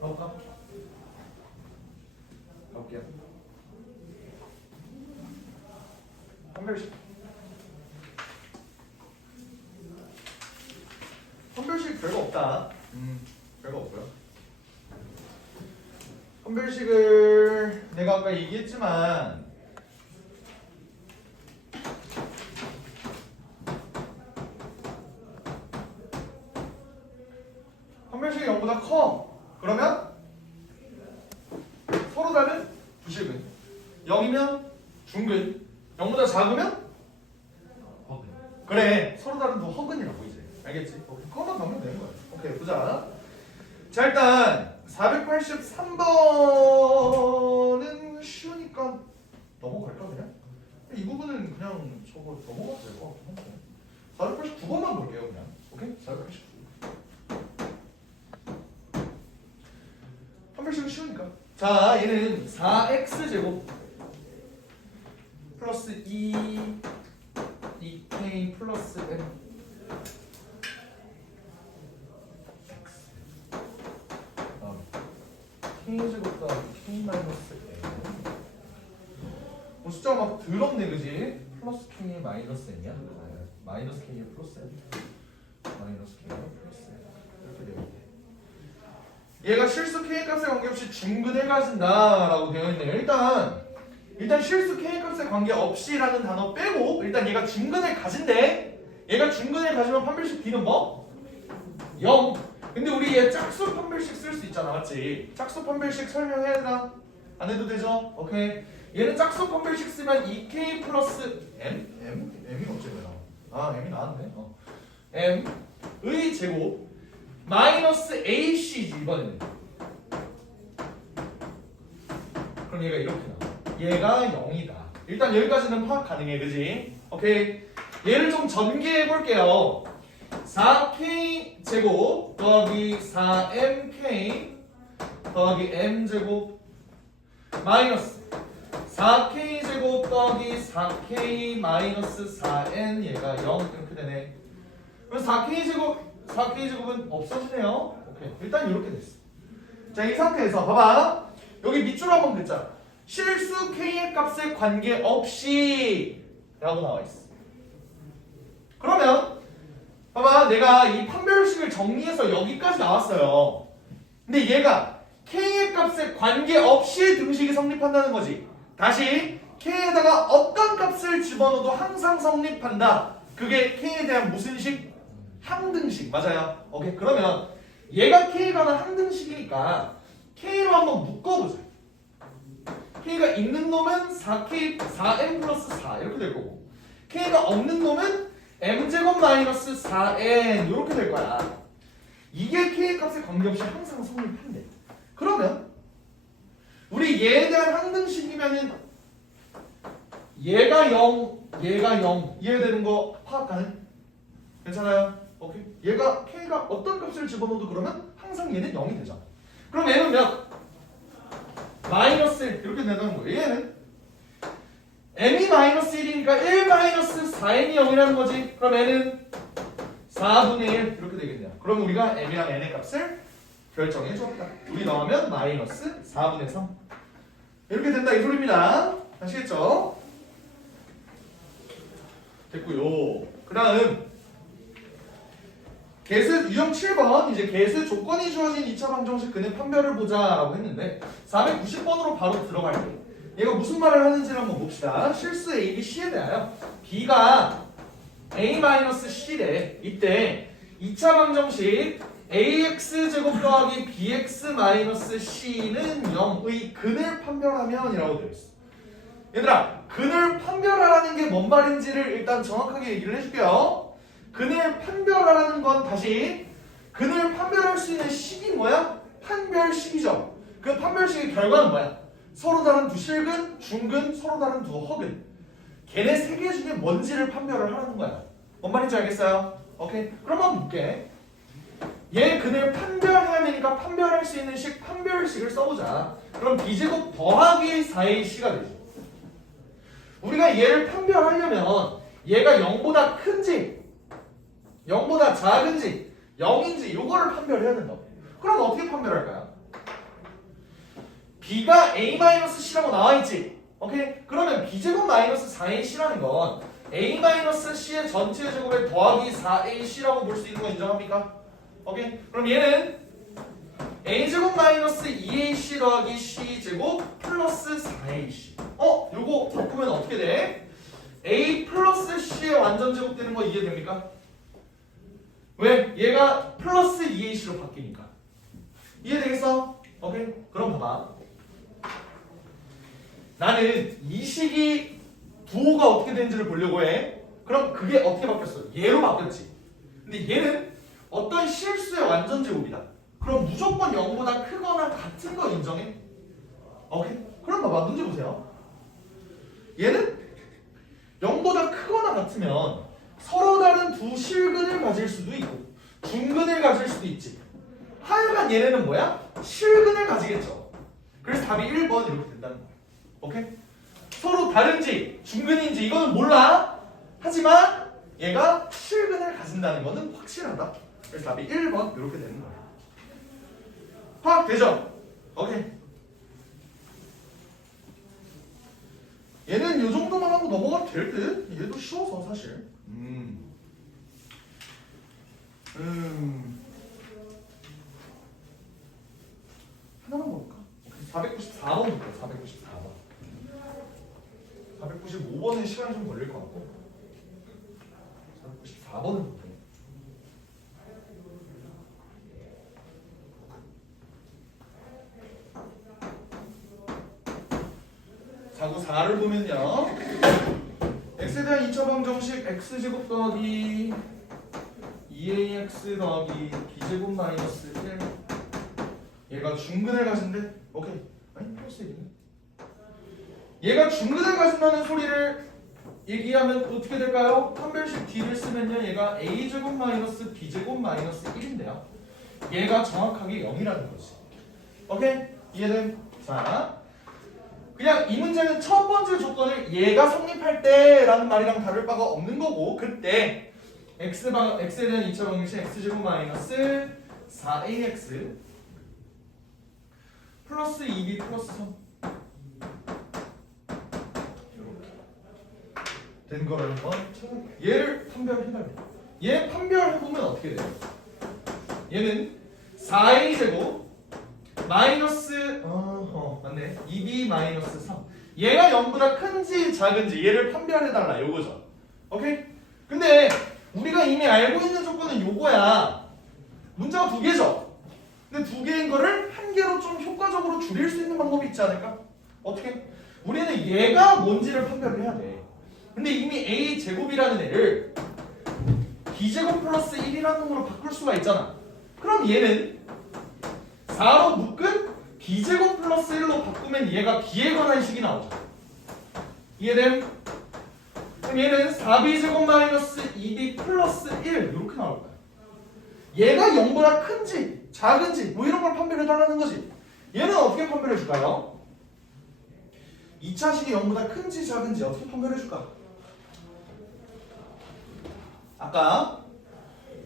가볼까? 가볼게요. 판별식. 판별식 별거 없다. 별거 없고요. 판별식을 내가 아까 얘기했지만 판별식이 0보다 커. 그러면 서로 다른 부식은 0이면 중근, 0보다 작으면 허근. 그래, 서로 다른 두 허근이라고 이제. 알겠지? 그것만 가면 되는 거야. 오케이, 보자. 자, 일단 483번은 쉬우니까 넘어갈까 그냥? 이 부분은 그냥 저거 넘어가도 될 것 같긴 한데 489번만 볼게요 그냥. 오케이? 489. 판별식은 쉬우니까. 자, 얘는 4x제곱 플러스 2k 플러스 m k제곱 더하기 k 마이너스 m. 뭐 숫자가 막 더럽네, 그지? 플러스 k에 마이너스 m이야? 마이너스 k에 플러스 m. 마이너스 k에 플러스 m. 이렇게 되어 있네. 얘가 실수 k 값에 관계없이 중근을 가진다라고 되어 있네요. 일단 실수 k 값에 관계없이라는 단어 빼고 일단 얘가 중근을 가진대. 얘가 중근을 가지면 판별식 D는 뭐? 0. 근데 우리 얘 짝수 판별식 쓸 수 있잖아, 맞지? 짝수 판별식 설명해야 되나? 안 해도 되죠? 오케이. 얘는 짝수 판별식 쓰면 2k 플러스 m이 어째요? 아, m이 나왔네. m의 제곱 마이너스 ac지 이번에는. 그럼 얘가 이렇게 나와. 얘가 0이다. 일단 여기까지는 파악 가능해, 그지? 오케이. 얘를 좀 전개해 볼게요. 4k 제곱 더하기 4mk 더하기 m제곱 마이너스 4k 제곱 더하기 4k 마이너스 4n 얘가 0 이렇게 되네. 그럼 4k 제곱은 없어지네요. 오케이. 일단 이렇게 됐어. 자, 이 상태에서 봐봐. 여기 밑줄 한번 긋자. 실수 k의 값에 관계없이 라고 나와 있어. 그러면 봐봐, 내가 이 판별식을 정리해서 여기까지 나왔어요. 근데 얘가 k의 값에 관계없이 등식이 성립한다는 거지. 다시 k에다가 어떤 값을 집어넣어도 항상 성립한다. 그게 k에 대한 무슨 식? 항등식. 맞아요. 오케이. 그러면 얘가 k가 는 항등식이니까 k로 한번 묶어보자. k가 있는 놈은 4m 플러스 4 이렇게 될 거고, k가 없는 놈은 m제곱 마이너스 4n 이렇게 될 거야. 이게 k의 값에 관계없이 항상 성립한대. 그러면 우리 얘에 대한 항등식이면은 얘가 0 이해되는 거 파악 가능? 괜찮아요? 오케이. 얘가 k가 어떤 값을 집어넣어도 그러면 항상 얘는 0이 되잖아. 그럼 얘는 몇? 마이너스 1 이렇게 된다는 거예요. 얘는 m이 마이너스 1이니까 1 마이너스 4n이 0이라는 거지. 그럼 n은 4분의 1 이렇게 되겠네요. 그럼 우리가 m이랑 n의 값을 결정해 줬다. 우리 넣으면 마이너스 4분의 3 이렇게 된다 이 소리입니다. 아시겠죠? 됐고요. 그 다음 개수 유형 7번 이제 개수 조건이 주어진 2차 방정식 근의 판별을 보자라고 했는데 490번으로 바로 들어갈게. 얘가 무슨 말을 하는지를 한번 봅시다. 실수 A, B, C에 대하여 B가 A-C래. 이때 2차 방정식 AX제곱 더하기 BX-C는 0의 근을 판별하면 이라고 되어 있어. 얘들아, 근을 판별하라는 게 뭔 말인지를 일단 정확하게 얘기를 해줄게요. 근을 판별하라는 건 다시 근을 판별할 수 있는 식이 뭐야? 판별식이죠. 그 판별식의 결과는 뭐야? 서로 다른 두 실근, 중근, 서로 다른 두 허근. 걔네 세 개 중에 뭔지를 판별을 하라는 거야. 뭔 말인지 알겠어요? 오케이. 그럼 한번 볼게. 얘 근을 판별해야 되니까 판별할 수 있는 식 판별식을 써보자. 그럼 B제곱 더하기 4AC가 되지. 우리가 얘를 판별하려면 얘가 0보다 큰지 0보다 작은지 0인지 이거를 판별해야 된다고. 그럼 어떻게 판별할까요? b가 a-c라고 나와있지. 오케이? 그러면 b제곱 마이너스 4ac라는 건 a-c의 전체 제곱에 더하기 4ac라고 볼 수 있는 거 인정합니까? 오케이? 그럼 얘는 a제곱 마이너스 2ac 더하기 c제곱 플러스 4ac. 요거 바꾸면 어떻게 돼? a 플러스 c의 완전 제곱 되는 거 이해됩니까? 왜? 얘가 플러스 2ac로 바뀌니까. 이해되겠어? 오케이? 그럼 봐봐. 나는 이 식이 부호가 어떻게 되는지를 보려고 해. 그럼 그게 어떻게 바뀌었어? 얘로 바뀌었지. 근데 얘는 어떤 실수의 완전 제곱이다. 그럼 무조건 0보다 크거나 같은 거 인정해? 오케이? 그럼 봐봐. 문제 보세요. 얘는 0보다 크거나 같으면 서로 다른 두 실근을 가질 수도 있고 중근을 가질 수도 있지. 하여간 얘네는 뭐야? 실근을 가지겠죠. 그래서 답이 1번 이렇게 된다는 거야. 오케이? 서로 다른지 중근인지 이거는 몰라. 하지만 얘가 실근을 가진다는 거는 확실하다. 그래서 답이 1번 이렇게 되는 거야. 파악되죠? 오케이. 얘는 이 정도만 하고 넘어가도 될 듯? 얘도 쉬워서 사실. 하나만 볼까? 494번 볼게요. 494번. 495번은 시간이 좀 걸릴 것 같고 494번은 볼게요. 자구 4를 보면요. x에 대한 2차 방정식 x제곱 더하기 2ax 더하기 b제곱 마이너스 1. 얘가 중근을 가진대. 오케이. 아니 플러스 1이네. 얘가 중근을 가진다는 소리를 얘기하면 어떻게 될까요? 판별식 D를 쓰면요. 얘가 a제곱 마이너스 b제곱 마이너스 1인데요. 얘가 정확하게 0이라는 거지. 오케이? 이해된? 자, 그냥 이 문제는 첫 번째 조건을 얘가 성립할 때라는 말이랑 다를 바가 없는 거고 그때 x에 대한 2차 방정식 x제곱 마이너스 4ax 플러스 2b 플러스 3 된 거를 한번 찾아볼게요. 얘를 판별해달래요. 얘 판별해보면 어떻게 돼요? 얘는 4a제곱 마이너스 맞네 2b 마이너스 3 얘가 0보다 큰지 작은지 얘를 판별해달라 요거죠. 오케이? 근데 우리가 이미 알고 있는 조건은 요거야. 문자가 두 개죠? 근데 두 개인 거를 한 개로 좀 효과적으로 줄일 수 있는 방법이 있지 않을까? 어떻게? 우리는 얘가 뭔지를 판별을 해야 돼. 근데 이미 a제곱이라는 애를 b제곱 플러스 1이라는 놈으로 바꿀 수가 있잖아. 그럼 얘는 4로 묶은 b제곱 플러스 1로 바꾸면 얘가 b에 관한 식이 나오죠. 이해됨? 그럼 얘는 4b제곱 마이너스 2b 플러스 1 이렇게 나올 거야. 얘가 0보다 큰지 작은지 뭐 이런 걸 판별해달라는 거지. 얘는 어떻게 판별해줄까요? 2차식이 0보다 큰지 작은지 어떻게 판별해줄까? 아까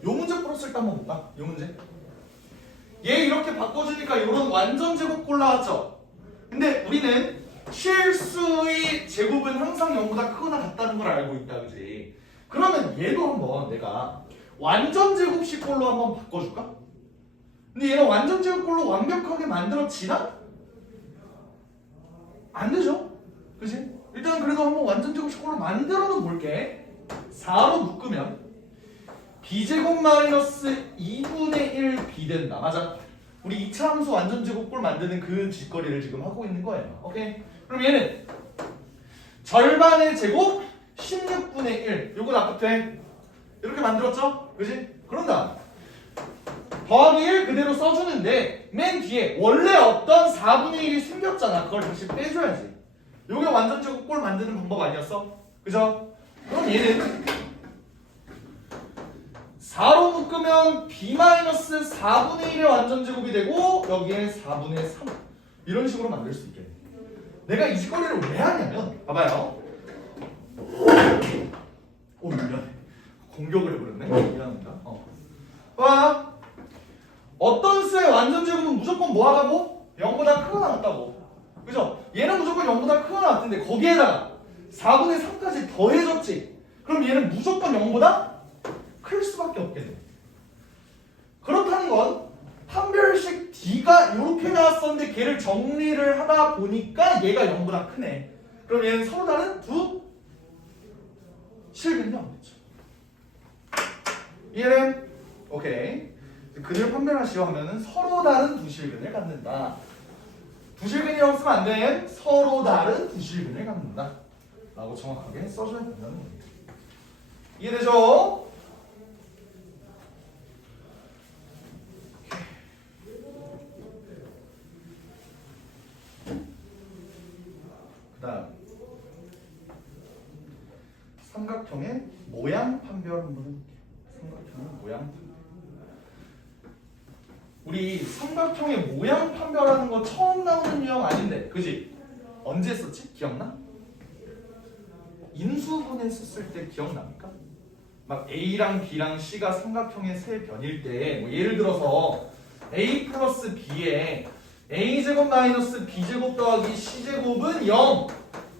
요 문제 풀었을 때 한번 볼까? 요 문제 얘 이렇게 바꿔주니까 이런 완전 제곱 골라왔죠? 근데 우리는 실수의 제곱은 항상 0보다 크거나 같다는 걸 알고 있다, 그지? 그러면 얘도 한번 내가 완전 제곱식 꼴로 한번 바꿔줄까? 근데 얘가 완전 제곱 꼴로 완벽하게 만들어지나? 안 되죠? 그지? 일단 그래도 한번 완전 제곱식 꼴로 만들어는 볼게. 4로 묶으면 b제곱 마이너스 2분의 1 b 된다. 맞아? 우리 2차 함수 완전 제곱꼴 만드는 그 짓거리를 지금 하고 있는 거예요. 오케이? 그럼 얘는 절반의 제곱 16분의 1 요거 납득돼? 이렇게 만들었죠? 그지? 그런 다음 더하기 1 그대로 써주는데 맨 뒤에 원래 어떤 4분의 1이 생겼잖아. 그걸 다시 빼줘야지. 요게 완전 제곱꼴 만드는 방법 아니었어? 그죠? 그럼 얘는 4로 묶으면 b-4분의 1의 완전 제곱이 되고 여기에 4분의 3 이런 식으로 만들 수 있겠네. 내가 이 짓거리를 왜 하냐면 봐봐요. 오 미안해. 공격을 해버렸네. 미안합니다. 봐. 어떤 수의 완전 제곱은 무조건 뭐 하다고? 0보다 크거나 같다고. 그죠? 얘는 무조건 0보다 크거나 같은데 거기에다가 4분의 3까지 더해줬지. 그럼 얘는 무조건 0보다 클 수밖에 없겠네. 그렇다는 건 판별식 D가 이렇게 나왔었는데 걔를 정리를 하다 보니까 얘가 0보다 크네. 그럼 얘는 서로 다른 두 실근이 나오겠죠. 이해는? 오케이. 그들 판별하시오 하면은 서로 다른 두 실근을 갖는다. 두 실근이라고 쓰면 안 돼. 서로 다른 두 실근을 갖는다. 라고 정확하게 써줘야 된다는 겁니다. 이해되죠? 그 다음 삼각형의 모양 판별 한번 해볼게요. 삼각형의 모양 판별. 우리 삼각형의 모양 판별하는 거 처음 나오는 유형 아닌데, 그지? 언제 했었지? 기억나? 인수분해 썼을 때 기억납니까? 막 A랑 B랑 C가 삼각형의 세 변일 때, 뭐 예를 들어서 A 플러스 B에 A제곱 마이너스 B제곱 더하기 C제곱은 0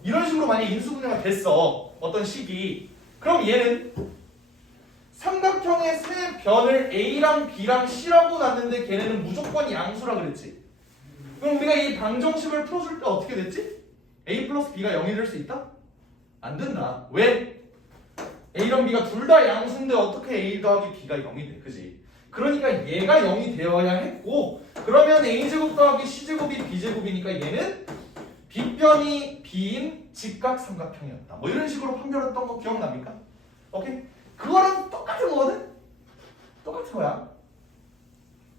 이런 식으로 만약 인수분해가 됐어. 어떤 식이. 그럼 얘는 삼각형의 세 변을 A랑 B랑 C라고 놨는데 걔네는 무조건 양수라 그랬지. 그럼 우리가 이 방정식을 풀어줄 때 어떻게 됐지? A 플러스 B가 0이 될 수 있다? 안 된다. 왜? A랑 B가 둘 다 양수인데 어떻게 A 더하기 B가 0이 돼? 그지? 그러니까 얘가 0이 되어야 했고, 그러면 A제곱 더하기 C제곱이 B제곱이니까 얘는 B변이 B인 직각삼각형이었다. 뭐 이런 식으로 판별했던 거 기억납니까? 오케이? 그거랑 똑같은 거거든? 똑같은 거야.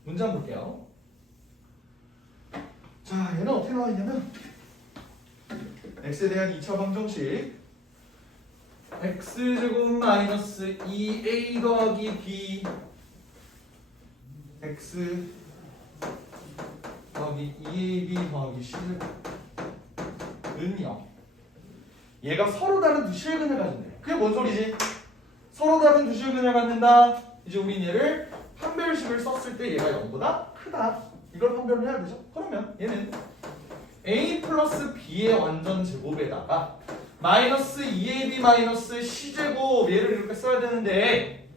문제 한번 볼게요. 자, 얘는 어떻게 나와 있냐면 x에 대한 2차 방정식 x제곱 마이너스 2a 더하기 b x 더하기 2ab 더하기 c제곱은요, 얘가 서로 다른 두 실근을 가진대. 그게 뭔 소리지? 서로 다른 두 실근을 갖는다. 이제 우린 얘를 판별식을 썼을 때 얘가 0보다 크다. 이걸 판별을 해야 되죠. 그러면 얘는 a 플러스 b의 완전 제곱에다가 마이너스 2ab 마이너스 c제곱, 얘를 이렇게 써야 되는데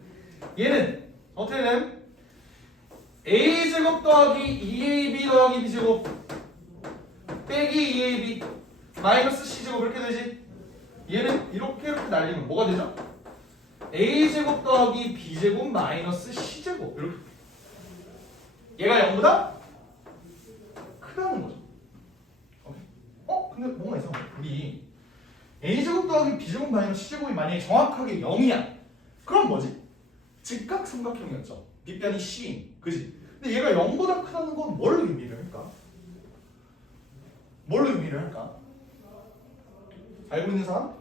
얘는 어떻게 되면 a제곱 더하기 2ab 더하기 b제곱 빼기 2ab 마이너스 c제곱 이렇게 되지. 얘는 이렇게 날리면 뭐가 되죠? a제곱 더하기 b제곱 마이너스 c제곱 이렇게. 얘가 0보다 크다는 거죠. 오케이? 근데 뭐가 이상해. 우리 a제곱 더하기 b제곱 마이너스 c제곱이 만약에 정확하게 0이야. 그럼 뭐지? 직각삼각형이었죠. 밑변이 c인. 그지? 근데 얘가 0보다 크다는 건 뭘 의미를 할까? 뭘 의미를 할까? 알고 있는 사람?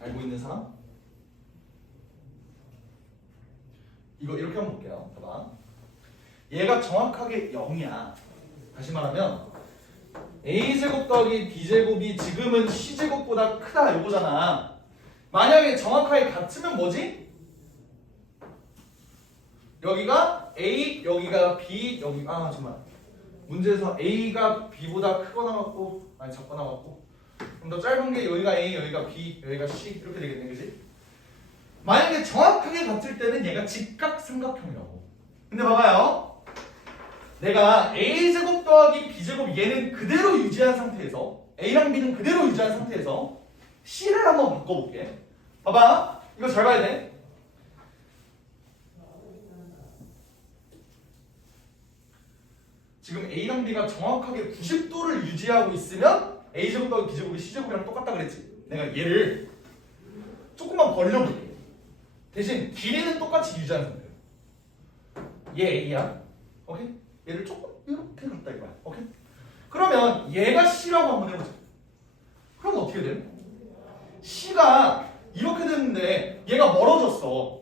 알고 있는 사람? 이거 이렇게 한번 볼게요. 봐봐. 얘가 정확하게 0이야. 다시 말하면 a제곱 더하기 b제곱이 지금은 c제곱보다 크다 이거잖아. 만약에 정확하게 같으면 뭐지? 여기가 a, 여기가 b, 여기가 정말 문제에서 a가 b보다 크거나 같고 아니 작거나 같고, 그럼 더 짧은 게 여기가 a, 여기가 b, 여기가 c 이렇게 되겠네, 그지? 만약에 정확하게 같을 때는 얘가 직각삼각형이라고. 근데 봐봐요. 내가 a제곱 더하기 b제곱 얘는 그대로 유지한 상태에서, a랑 b는 그대로 유지한 상태에서 c를 한번 바꿔볼게. 봐봐. 이거 잘 봐야 돼. 지금 a랑 b가 정확하게 90도를 유지하고 있으면 a제곱 더하기 b제곱이 c제곱이랑 똑같다 그랬지. 내가 얘를 조금만 벌려볼게. 대신 길이는 똑같이 유지하는 상태야. 얘 a야. 오케이? 얘를 조금 이렇게 갖다 이거야. 오케이? 그러면 얘가 c라고 한번 해보자. 그럼 어떻게 돼? c가 이렇게 됐는데 얘가 멀어졌어.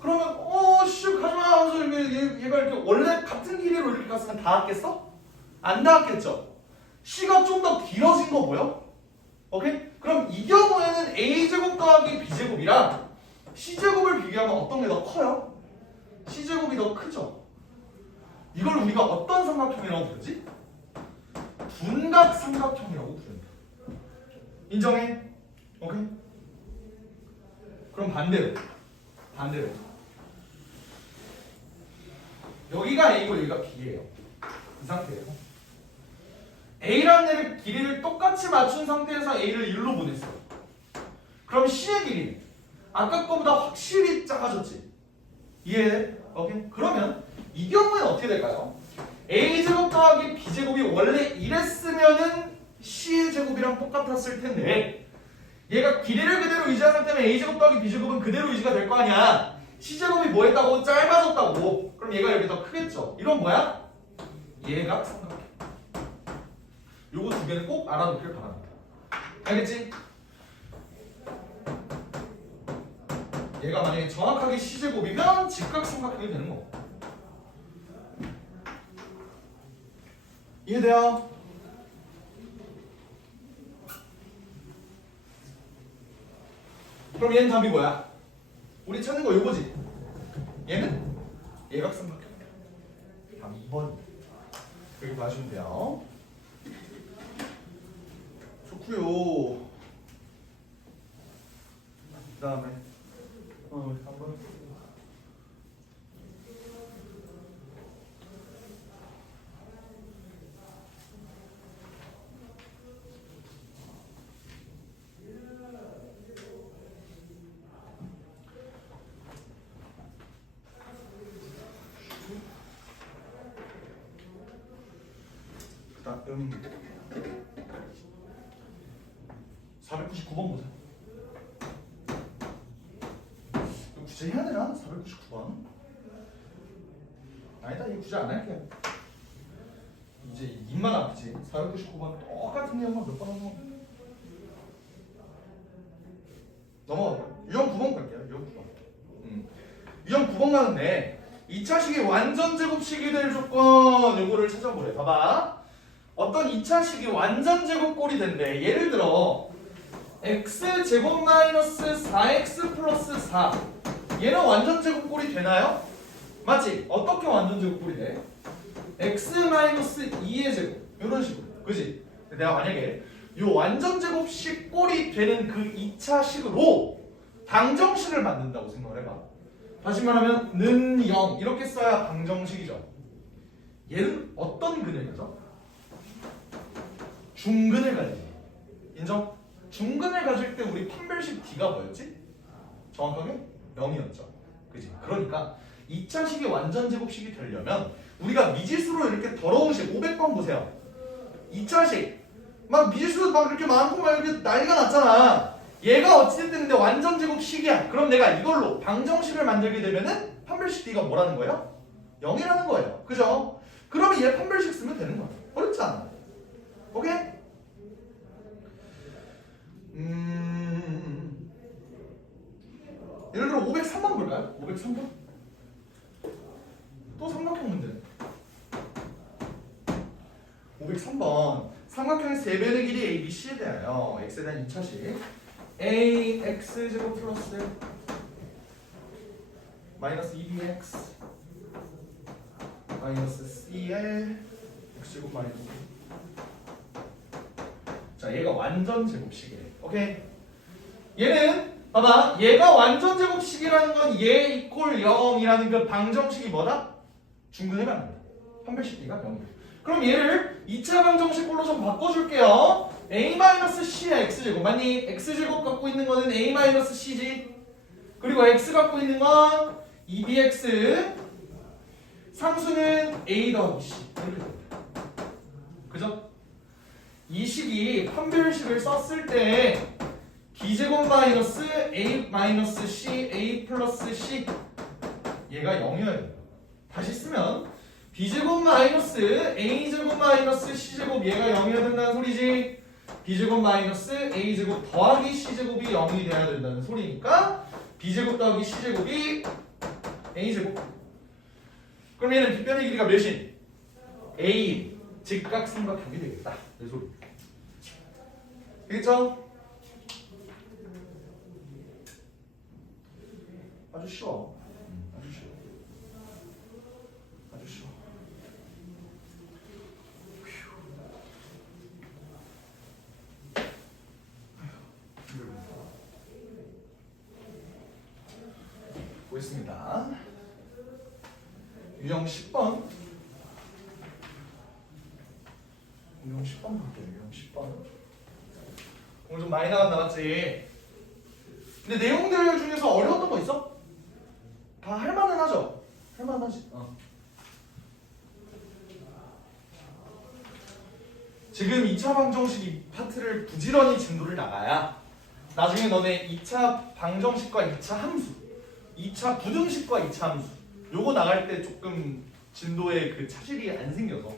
그러면 씨 가지마 하면서 얘가 이렇게 원래 같은 길이로 이렇게 갔으면 닿았겠어? 안 닿았겠죠? c가 좀 더 길어진 거 보여? 오케이? 그럼 이 경우에는 a제곱 더하기 b제곱이랑 c제곱을 비교하면 어떤 게 더 커요? c제곱이 더 크죠? 이걸 우리가 어떤 삼각형이라고 부르지? 둔각 삼각형이라고 부른다. 인정해? 오케이? 그럼 반대로 여기가 A고 여기가 B예요. 이 상태예요. A라는 애를 길이를 똑같이 맞춘 상태에서 A를 1로 보냈어요. 그럼 C의 길이 아까 거보다 확실히 작아졌지? 이해해? 오케이? 그러면 이 경우에는 어떻게 될까요? A제곱 더하기 B제곱이 원래 이랬으면은 C의 제곱이랑 똑같았을 텐데 얘가 길이를 그대로 유지한 상태면 A제곱 더하기 B제곱은 그대로 유지가 될 거 아니야. C제곱이 뭐 했다고? 짧아졌다고. 그럼 얘가 여기 더 크겠죠. 이건 뭐야? 얘가 삼각형. 요거 두 개는 꼭 알아놓길 바랍니다. 알겠지? 얘가 만약에 정확하게 C제곱이면 직각삼각형이 되는 거고. 이해돼요? 그럼 얘는 답이 뭐야? 우리 찾는 거 요거지? 얘는 예각삼각형이야. 답 2번. 여기 봐주면 돼요. 좋구요. 그 다음에 3번. 다음 499번 보자. 이거 굳이 해야 되나? 499번? 아니다, 이거 굳이 안 할게요. 이제 입만 아프지. 499번 똑같은 내용만 몇 번 하고 넘어가요. 유형 9번 갈게요. 유형 9번. 유형 9번 가는데 2차식이 완전 제곱식이 될 조건 요거를 찾아보래. 봐봐. 어떤 2차식이 완전 제곱꼴이 된대. 예를 들어 x제곱 마이너스 4x 플러스 4 얘는 완전 제곱꼴이 되나요? 맞지? 어떻게 완전 제곱꼴이 돼? x 마이너스 2의 제곱 이런 식으로. 그지? 내가 만약에 요 완전 제곱식 꼴이 되는 그 2차식으로 방정식을 만든다고 생각을 해봐. 다시 말하면 는 0 이렇게 써야 방정식이죠. 얘는 어떤 근을 가져? 중근을 가지고. 인정? 중근을 가질 때 우리 판별식 D가 뭐였지? 정확하게 0이었죠. 그지? 그러니까 2차식이 완전 제곱식이 되려면 우리가 미지수로 이렇게 더러운 식 500번 보세요. 2차식 막 미지수 막 이렇게 많고 막 이렇게 난리가 났잖아. 얘가 어찌됐든 근데 완전 제곱식이야. 그럼 내가 이걸로 방정식을 만들게 되면은 판별식 D가 뭐라는 거예요? 0이라는 거예요. 그죠? 그러면 얘 판별식 쓰면 되는 거야. 어렵지 않아. 오케이? 예를 들어 503번 볼까요? 503번? 또 삼각형 문제. 503번. 삼각형의 세변의 길이 A, B, C에 대하여 X에 대한 2차식 A, X제곱 플러스 마이너스 2BX 마이너스 C에 X제곱 마이너스. 자, 얘가 완전 제곱식이래. 오케이? 얘는 봐봐. 얘가 완전 제곱식이라는 건 얘 이퀄 0이라는 그 방정식이 뭐다? 중근을 갖는다. 판별식 D가 0이다. 그럼 얘를 2차 방정식꼴로 좀 바꿔줄게요. A-C의 X제곱. 맞니? X제곱 갖고 있는 거는 A-C지. 그리고 X 갖고 있는 건 2BX. 상수는 A 더하기 C. 이렇게 됩니다. 그죠? 이 식이 판별식을 썼을 때 B제곱 마이너스 A 마이너스 C A 플러스 C 얘가 0이어야 돼요. 다시 쓰면 B제곱 마이너스 A제곱 마이너스 C제곱 얘가 0이어야 된다는 소리지. B제곱 마이너스 A제곱 더하기 C제곱이 0이 돼야 된다는 소리니까 B제곱 더하기 C제곱이 A제곱. 그럼 얘는 빗변의 길이가 몇인? A 직각삼각형이 되겠다. 이 소리. 되겠죠? 아주 쉬워. 아주 쉬워. 아주 쉬워. 보겠습니다. 유형 10번. 유형 10번 볼게요. 유형 10번. 오늘 좀 많이 나간다 맞지? 근데 내용들 중에서 어려웠던 거 있어? 다 할만은 하죠? 할만하지? 지금 2차 방정식 이 파트를 부지런히 진도를 나가야 나중에 너네 2차 방정식과 2차 함수 2차 부등식과 2차 함수 요거 나갈 때 조금 진도에 그 차질이 안 생겨서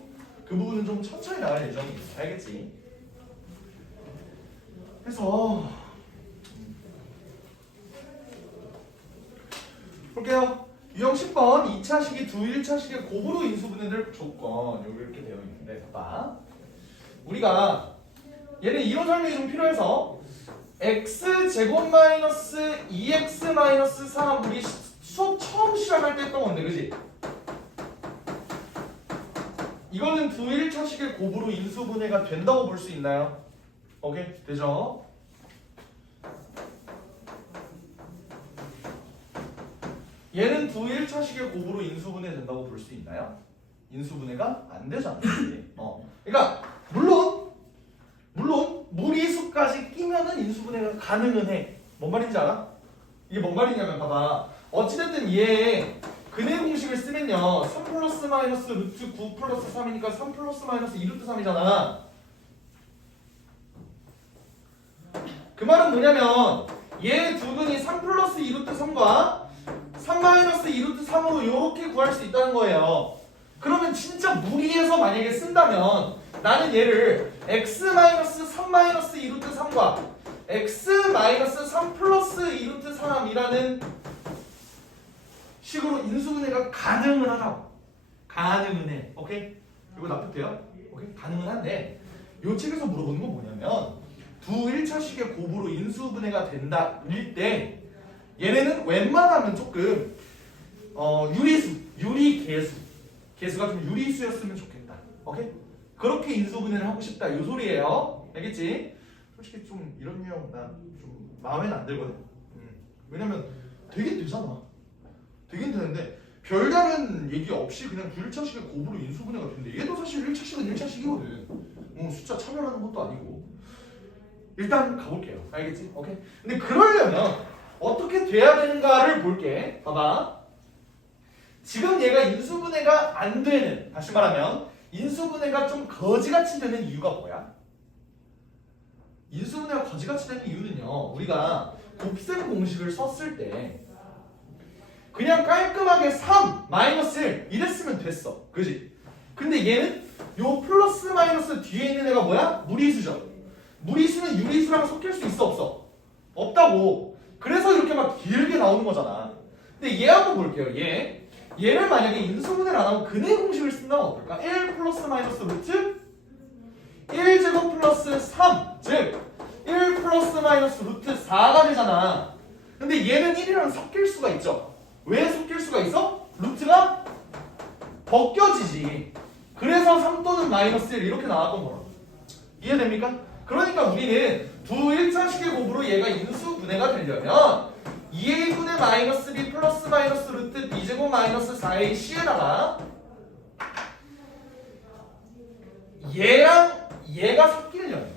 그 부분은 좀 천천히 나갈 예정이에요. 알겠지? 그래서 볼게요. 유형 10번 2차식이 두 1차식의 곱으로 인수분해될 조건 여기 이렇게 되어 있는데 봐봐. 우리가 얘는 이론 설명이 좀 필요해서 x제곱 마이너스 2x 마이너스 3 우리 수업 처음 시작할 때 했던 건데 그지? 이거는 두 1차식의 곱으로 인수분해가 된다고 볼 수 있나요? 오케이? 되죠? 얘는 두 1차식의 곱으로 인수분해 된다고 볼 수 있나요? 인수분해가 안 되잖아. 그러니까 물론 무리수까지 끼면은 인수분해가 가능은 해. 뭔 말인지 알아? 이게 뭔 말이냐면 봐봐. 어찌됐든 얘 근해 공식을 쓰면요 3 플러스 마이너스 루트 9 플러스 3이니까 3 플러스 마이너스 2 루트 3이잖아. 그 말은 뭐냐면 얘 두 근이 3 플러스 2 루트 3과 3 마이너스 2 루트 3으로 이렇게 구할 수 있다는 거예요. 그러면 진짜 무리해서 만약에 쓴다면 나는 얘를 x 마이너스 3 마이너스 2 루트 3과 x 마이너스 3 플러스 2 루트 3이라는 식으로 인수분해가 가능은 하다고. 가능은 해. 오케이? 이거 납득돼요? 오케이? 가능은 한데 요 책에서 물어보는 건 뭐냐면 두 1차식의 곱으로 인수분해가 된다 일 때 얘네는 웬만하면 조금 개수가 좀 유리수였으면 좋겠다. 오케이? 그렇게 인수분해를 하고 싶다 이 소리예요. 알겠지? 솔직히 좀 이런 유형 나 좀 마음에는 안 들거든. 왜냐면 되긴 되잖아. 되긴 되는데 별다른 얘기 없이 그냥 두 1차식의 곱으로 인수분해가 된대. 얘도 사실 1차식은 1차식이거든. 숫자 차별하는 것도 아니고. 일단 가볼게요. 알겠지? 오케이? 근데 그러려면 어떻게 돼야 되는가를 볼게. 봐봐. 지금 얘가 인수분해가 안 되는, 다시 말하면 인수분해가 좀 거지같이 되는 이유가 뭐야? 인수분해가 거지같이 되는 이유는요. 우리가 곱셈 공식을 썼을 때 그냥 깔끔하게 3, 마이너스 1 이랬으면 됐어. 그지? 근데 얘는 요 플러스 마이너스 뒤에 있는 애가 뭐야? 무리수죠. 무리수는 유리수랑 섞일 수 있어 없어? 없다고. 그래서 이렇게 막 길게 나오는 거잖아. 근데 얘 한번 볼게요. 얘를 만약에 인수분해를 안 하고 근해 공식을 쓴다면 어떨까? 1 플러스 마이너스 루트 1제곱 플러스 3 즉 1 플러스 마이너스 루트 4가 되잖아. 근데 얘는 1이랑 섞일 수가 있죠. 왜 섞일 수가 있어? 루트가 벗겨지지. 그래서 3 또는 마이너스 1 이렇게 나왔던 거라. 이해됩니까? 그러니까 우리는 두 1차식의 곱으로 얘가 인수분해가 되려면 2a분의 마이너스 b 플러스 마이너스 루트 b제곱 마이너스 4a c에다가 얘랑 얘가 섞이려면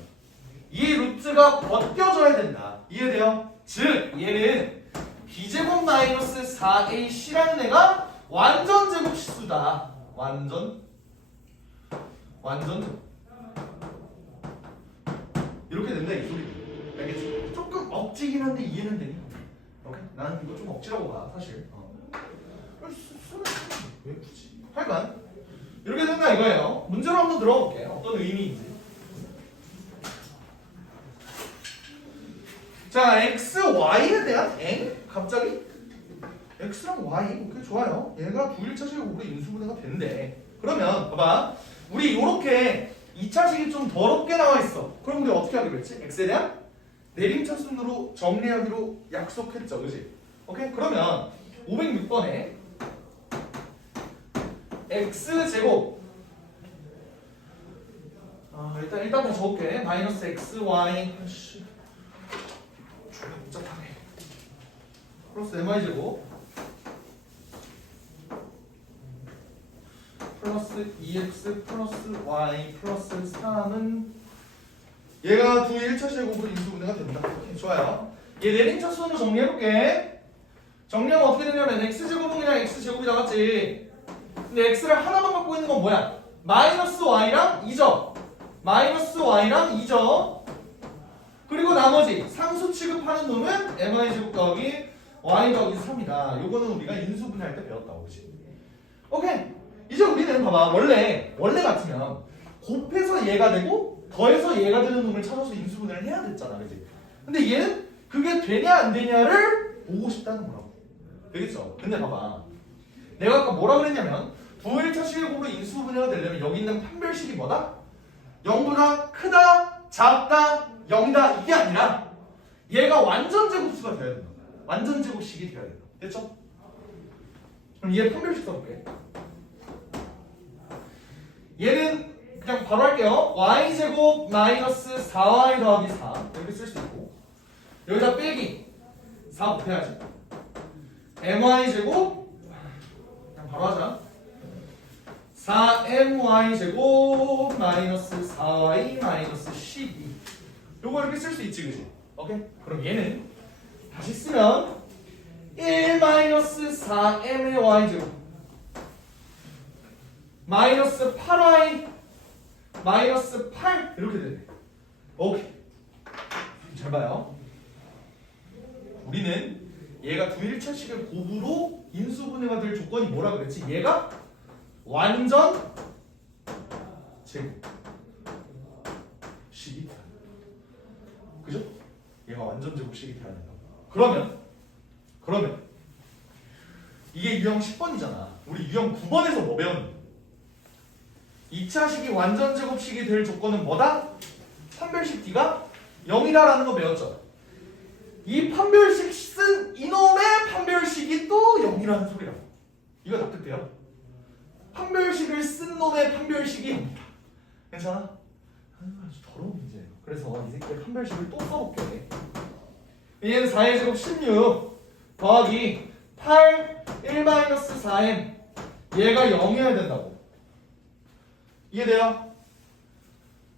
이 루트가 벗겨져야 된다. 이해돼요? 즉 얘는 b제곱 마이너스 4ac라는 애가 완전 제곱식수다. 완전 이렇게 된다 이 소리. 알겠지? 조금 억지긴 한데 이해는 되니? 오케이? 나는 이거 좀 억지라고 봐 사실. 왜 굳이? 하여간 이렇게 된다 이거예요. 문제로 한번 들어볼게. 어떤 의미인지. 자, x, y에 대한 n? 갑자기? x랑 y, 오케이 좋아요. 얘가 두 1차식의 곱으로 인수분해가 된대. 그러면 봐봐. 우리 요렇게 2차식이 좀 더럽게 나와 있어. 그럼 우리 어떻게 하기로 했지? x에 대한 내림차순으로 정리하기로 약속했죠. 그지? 오케이? 그러면 506번에 x제곱 일단 다 적을게. 마이너스 xy 졸라 복잡하네. 플러스 my제곱 플러스 2x 플러스 y 플러스 3은 얘가 두 1차 제곱으로 인수분해가 된다. 오케이, 좋아요. 얘 내림차 수는 정리해볼게. 정리하면 어떻게 되냐면 x제곱은 그냥 x제곱이 나왔지. 근데 x를 하나만 갖고 있는 건 뭐야? 마이너스 y랑 2죠. 마이너스 y랑 2죠. 그리고 나머지 상수 취급하는 놈은 mi제곱 더하기 y 더하기 3이다. 요거는 우리가 인수분해할 때 배웠다고, 그치? 오케이. 이제 우리는 봐봐. 원래 같으면 곱해서 얘가 되고 더해서 얘가 되는 놈을 찾아서 인수분해를 해야 됐잖아, 그치? 근데 얘는 그게 되냐 안 되냐를 보고 싶다는 거라고. 되겠죠? 근데 봐봐. 내가 아까 뭐라 그랬냐면 두 1차 시계곱으로 인수분해가 되려면 여기 있는 판별식이 뭐다? 0보다 크다, 작다, 0이다 이게 아니라 얘가 완전 제곱수가 돼야 된다. 완전 제곱식이 돼야 된다. 됐죠? 그럼 얘 판별식 써볼게. 얘는 그냥 바로 할게요. y제곱 마이너스 4y 더하기 4 이렇게 쓸 수 있고 여기다 빼기 4 곱해야지. my제곱 그냥 바로 하자. 4my제곱 마이너스 4y 마이너스 12 요거 이렇게 쓸 수 있지, 그치? 오케이? 그럼 얘는 다시 쓰면 1 마이너스 4m의 y제곱 마이너스 8y 마이너스 8 이렇게 되네. 오케이. 잘 봐요. 우리는 얘가 두 1차식의 곱으로 인수분해가 될 조건이 뭐라 그랬지? 얘가 완전 제곱식이 돼야 된다. 그죠? 얘가 완전 제곱식이 돼야 된다. 그러면 이게 유형 10번이잖아. 우리 유형 9번에서 뭐 배웠니? 2차식이 완전 제곱식이 될 조건은 뭐다? 판별식 D가 0이다라는 거 배웠죠. 이 판별식 쓴 이놈의 판별식이 또 0이라는 소리라고. 이거 납득돼요? 판별식을 쓴 놈의 판별식이 0이다. 괜찮아? 아주 더러운 문제예요. 그래서 이 새끼의 판별식을 또 써볼게. 얘는 4의 제곱 16 더하기 8 1-4m 얘가 0이어야 된다고. 이해돼요?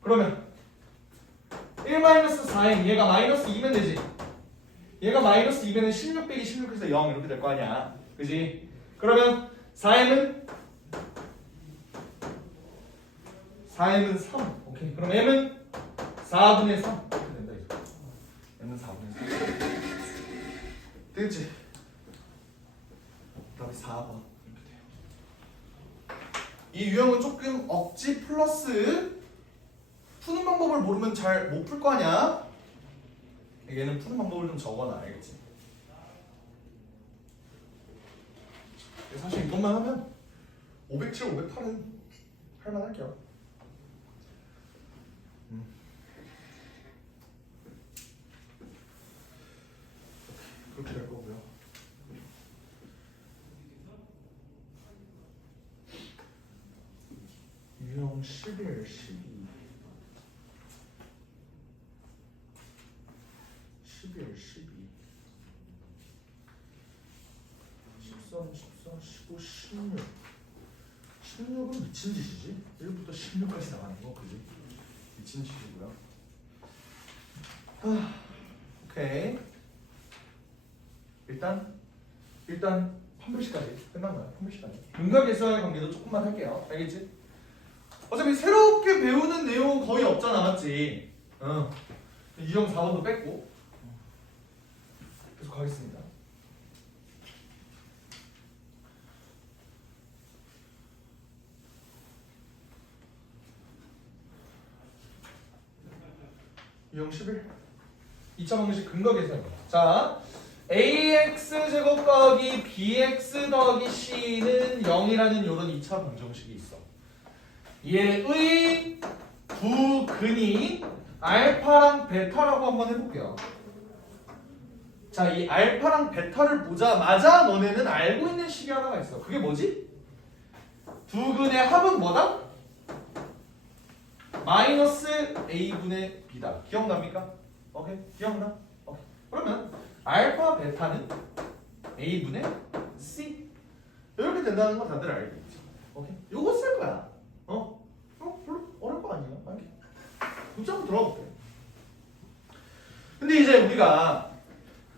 그러면 1-4m 얘가 마이너스 2면 되지. 얘가 마이너스 2면은 16 빼기 16에서 0 이렇게 될 거 아니야. 그지? 그러면 4m은 3. 오케이. 그럼 m은 4분의 3 이렇게 된다 이거. m은 4분의 3. 되겠지? 그다음에 4번 이렇게 돼요. 이 유형은 조금 억지 플러스 푸는 방법을 모르면 잘 못 풀 거 아니야? 얘는 푸는 방법을 좀 적어놔, 알겠지? 사실 이것만 하면 507, 508은 할만할게요. 그렇게 될 거고요. 유형 11, 12 11, 12 13, 14, 15, 16 16은 미친 짓이지. 1부터 16까지 나가는 거 그지? 미친 짓이고요. 오케이. 일단 판별식까지 끝난 거야. 판별식까지. 근각일사의 관계도 조금만 할게요. 알겠지? 어차피 새롭게 배우는 내용은 거의 없잖아, 맞지? 유형 4번도 뺐고 계속 가겠습니다. 유형 11 2차 방정식 근각일사입니다. 자, ax 제곱 더하기 bx 더하기 c는 0이라는 이런 2차 방정식이 있어. 얘의 두 근이 알파랑 베타라고 한번 해볼게요. 자, 이 알파랑 베타를 보자마자 너네는 알고 있는 식이 하나가 있어. 그게 뭐지? 두 근의 합은 뭐다? 마이너스 a분의 b다. 기억납니까? 오케이? 기억나? 오케이. 그러면 알파 베타는 a분의 c 이렇게 된다는 거 다들 알겠지? 오케이? 요거 풀어볼게. 근데 이제 우리가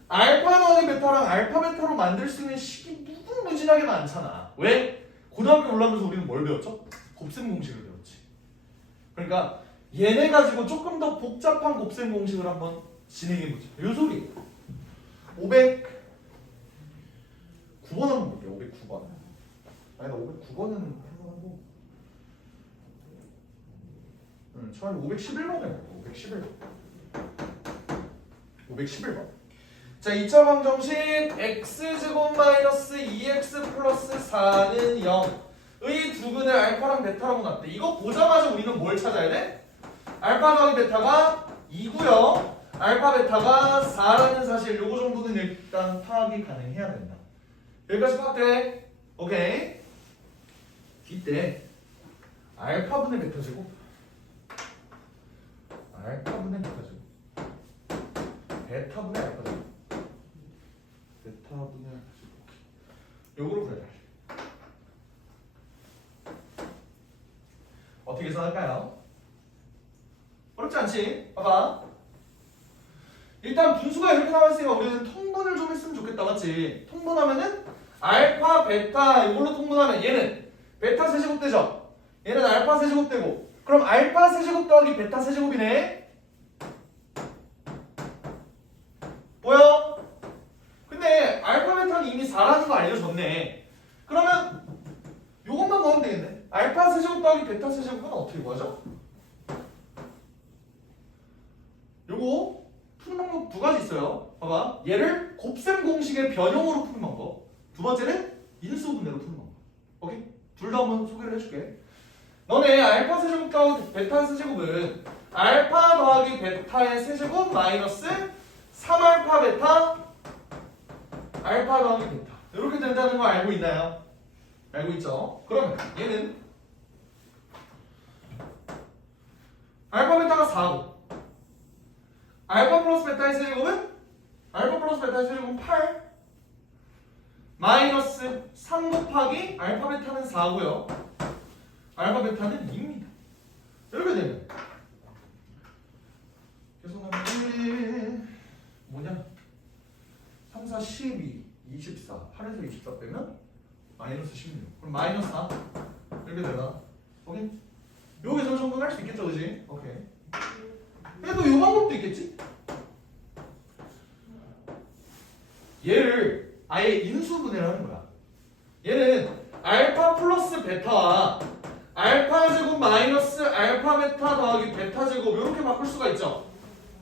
알파 더하기 베타랑 알파 베타로 만들 수 있는 식이 무궁무진하게 많잖아. 왜? 고등학교 올라오면서 우리는 뭘 배웠죠? 곱셈 공식을 배웠지. 그러니까 얘네 가지고 조금 더 복잡한 곱셈 공식을 한번 진행해보자. 요 소리. 509번 한번 볼게요. 509번. 아니 나 509번은 해보고 차라리 511번 해볼게요. 511번. 자, 2차 방정식 x제곱 마이너스 2x 플러스 4는 0의 두근을 알파랑 베타라고 놨대. 이거 보자마자 우리는 뭘 찾아야 돼? 알파 더하기 베타가 2고요. 알파 베타가 4라는 사실 요거 정도는 일단 파악이 가능해야 된다. 여기까지 파악돼? 오케이. 이때 알파분의 베타 제곱 알파분의 베타 제곱 베타분의 알파 제곱 베타분의 알파 제곱 요거로 구해라. 어떻게 계산할까요? 어렵지 않지? 봐봐. 일단 분수가 이렇게 나왔으니까 우리는 통분을 좀 했으면 좋겠다. 맞지? 통분하면은 알파, 베타 이걸로 통분하면 얘는 베타 세제곱 되죠? 얘는 알파 세제곱 되고 그럼 알파 세제곱 더하기 베타 세제곱이네. 보여? 근데 알파 베타는 이미 4라는 거 알려줬네. 그러면 요것만 넣으면 되겠네. 알파 세제곱 더하기 베타 세제곱은 어떻게 구하죠? 요거 푸는 방법 두 가지 있어요. 봐봐. 얘를 곱셈 공식의 변형으로 푸는 방법. 두 번째는 인수분해로 푸는 방법. 오케이? 둘 다 한번 소개를 해줄게. 너네 알파 세제곱 더하기 베타 세제곱은 알파 더하기 베타의 세제곱 마이너스 3알파 베타 알파 더하기 베타 이렇게 된다는 거 알고 있나요? 알고 있죠? 그러면 얘는 알파 베타가 4고 알파 플러스 베타의 세제곱은 알파 플러스 베타의 세제곱은 8 마이너스 3 곱하기 알파 베타는 4고요. 알파 베타는 2입니다. 이렇게 되면 계속하면 뭐냐? 3, 4, 12, 24 8에서 24 빼면 마이너스 16 그럼 마이너스 4 이렇게 되나? 오케이? 여기서 정도는 할 수 있겠죠, 그지? 오케이. 그래도 이 방법도 있겠지? 얘를 아예 인수분해를 하는 거야. 얘는 알파 플러스 베타와 알파 제곱 마이너스 알파 베타 더하기 베타 제곱 이렇게 바꿀 수가 있죠.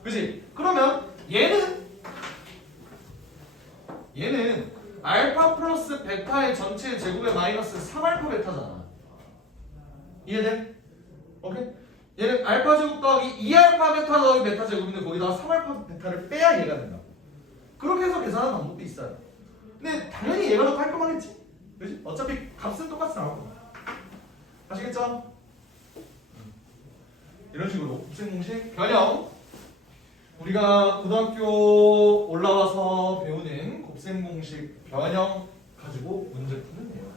그지? 그러면 얘는 알파 플러스 베타의 전체 제곱의 마이너스 3알파 베타잖아. 이해돼? 오케이? 얘는 알파 제곱 더하기 2알파 베타 더하기 베타 제곱인데 거기다가 3알파 베타를 빼야 얘가 된다. 그렇게 해서 계산하는 방법도 있어요. 근데 당연히 얘가 더 깔끔하겠지? 그지? 어차피 값은 똑같이 나올 거야. 아시겠죠? 이런 식으로 곱셈 공식 변형 우리가 고등학교 올라와서 배우는 곱셈 공식 변형 가지고 문제 푸는 내용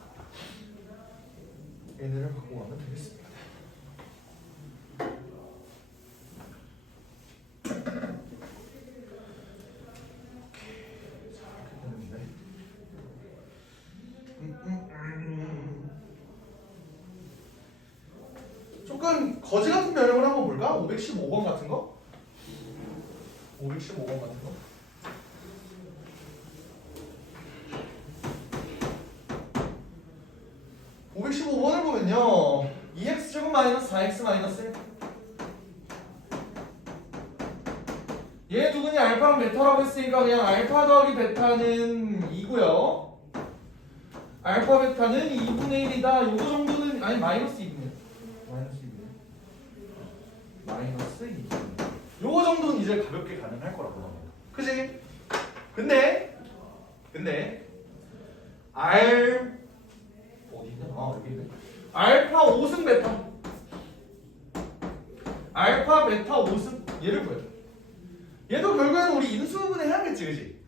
얘네를 갖고 가면 되겠습니다. 조금 거지 같은 변형을 한번 볼까? 515번 같은 거? 515번 같은 거? (515번을) 보면요 2x제곱 마이너스 4x 마이너스 1 얘 두근이 알파랑 베타라고 했으니까 그냥 알파 더하기 베타는 2고요 알파 베타는 2분의 1이다 요거 정도는 아니 마이너스 2분의 1 마이너스 2분의 1 요거 정도는 이제 가볍게 가능할 거라고 합니다. 그치? 근데 R 어디 있냐? 아 여기 있네. 알파 5승 베타 알파 베타 5승 얘를 구해야 돼. 얘도 결국에는 우리 인수분해 해야겠지, 그치?